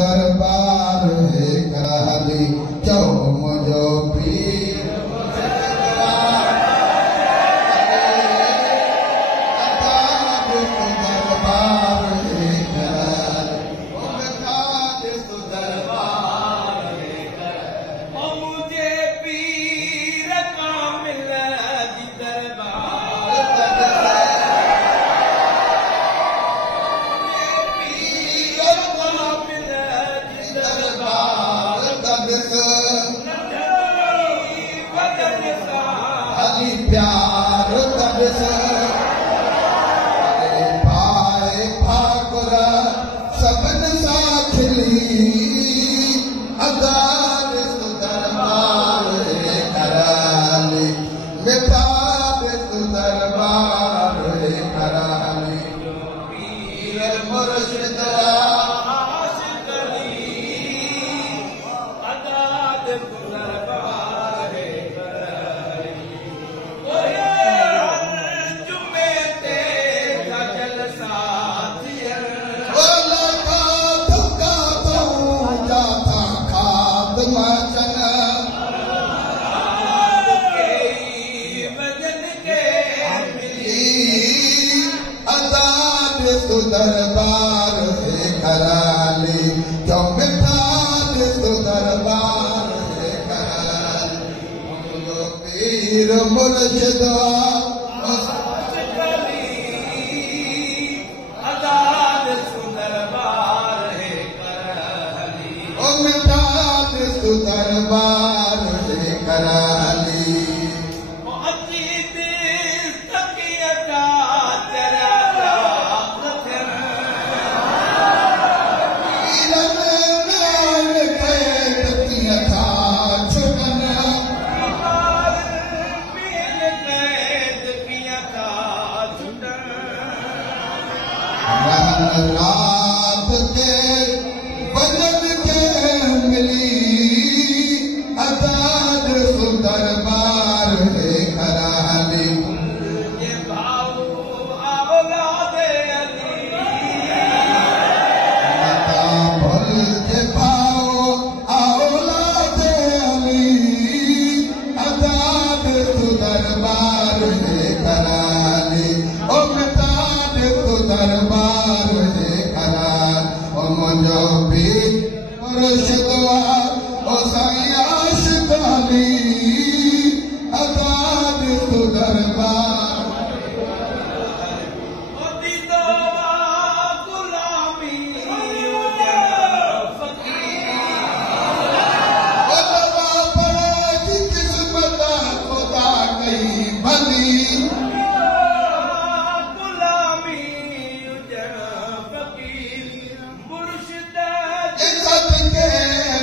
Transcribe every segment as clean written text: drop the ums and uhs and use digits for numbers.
दरबार है कराली चो मुझो पीर प्यार तबस पाए भाकुर सबन साखली अदार दरबार कराली मिठा दरबार कराली पीर मुर्शिद दरबार है कराली जो मिठा दरबार है कराली पीर मुर्शिद दरबार है कराली ओ मिठा दरबार है कराली रात के वजन के मिली आजाद दरबार है कराली ये भाऊ औलाद अली मता भल के भाऊ औलाद अली आजाद दरबार है कराली ओ मिटा दरबार मुझो भी मुर्शिद ओ साईं आशिक़ानी आज़ाद तू दरबार ओ दीदो गुलामी फकीर ओ दवा पड़ा की किस्मत खुदा कई भली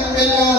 मिलो